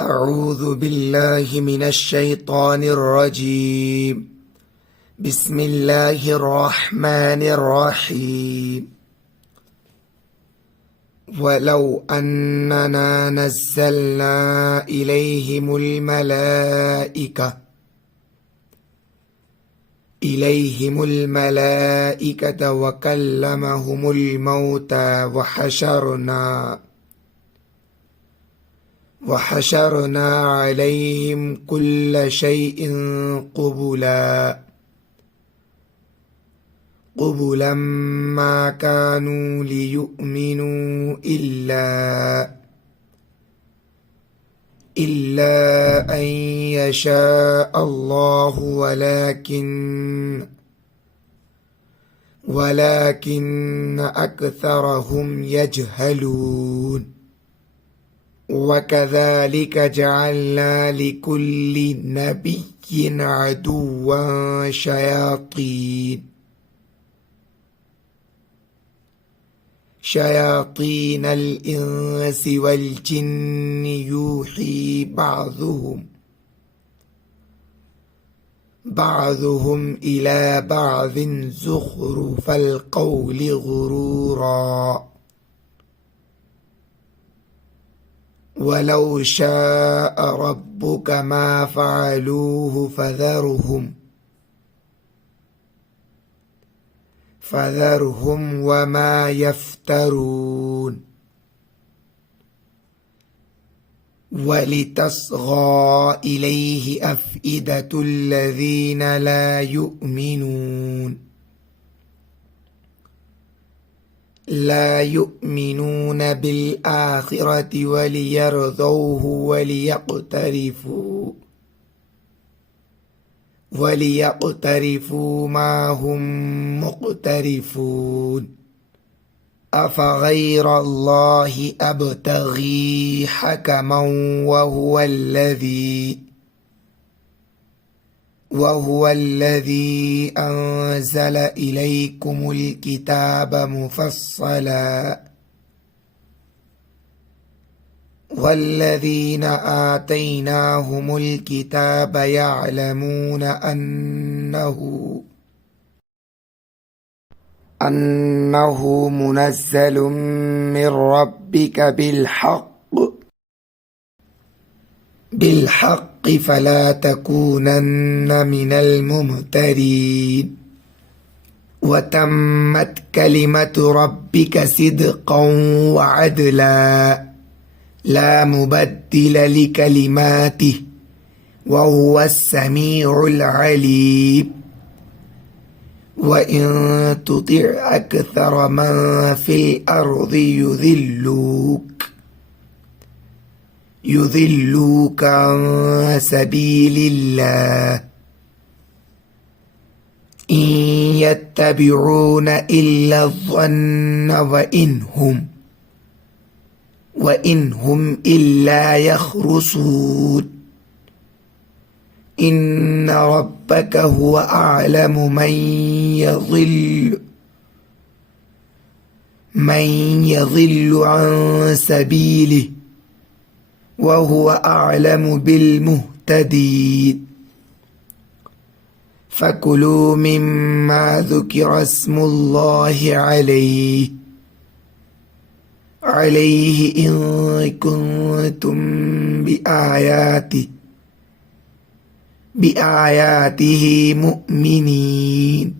أعوذ بالله من الشيطان الرجيم. بسم الله الرحمن الرحيم. ولو أننا نزلنا إليهم الملائكة وكلمهم الموتى وحشرنا عليهم كل شيء قبلا ما كانوا ليؤمنوا إلا أن يشاء الله ولكن أكثرهم يجهلون. وكذلك جعلنا لكل نبي عدوا شياطين الإنس والجن يوحي بعضهم إلى بعض زخرف القول غرورا. ولو شاء ربك ما فعلوه فذرهم وما يفترون. ولتصغى إليه أفئدة الذين لا يؤمنون بالآخرة وليرضوه وليقترفوا ما هم مقترفون. أفغير الله أبتغي حكما وهو الذي أنزل إليكم الكتاب مفصلا والذين آتيناهم الكتاب يعلمون أنه منزل من ربك بالحق فلا تكونن من الممترين. وتمت كلمة ربك صدقا وعدلا لا مبدل لكلماته وهو السميع العليم. وإن تطع أكثر من في الأرض يضلوك عن سبيل الله إن يتبعون إلا الظن وإن هم إلا يخرصون. إن ربك هو أعلم من يضل عن سبيله وهو أعلم بالمهتدين. فكلوا مما ذكر اسم الله عليه إن كنتم بآياته مؤمنين.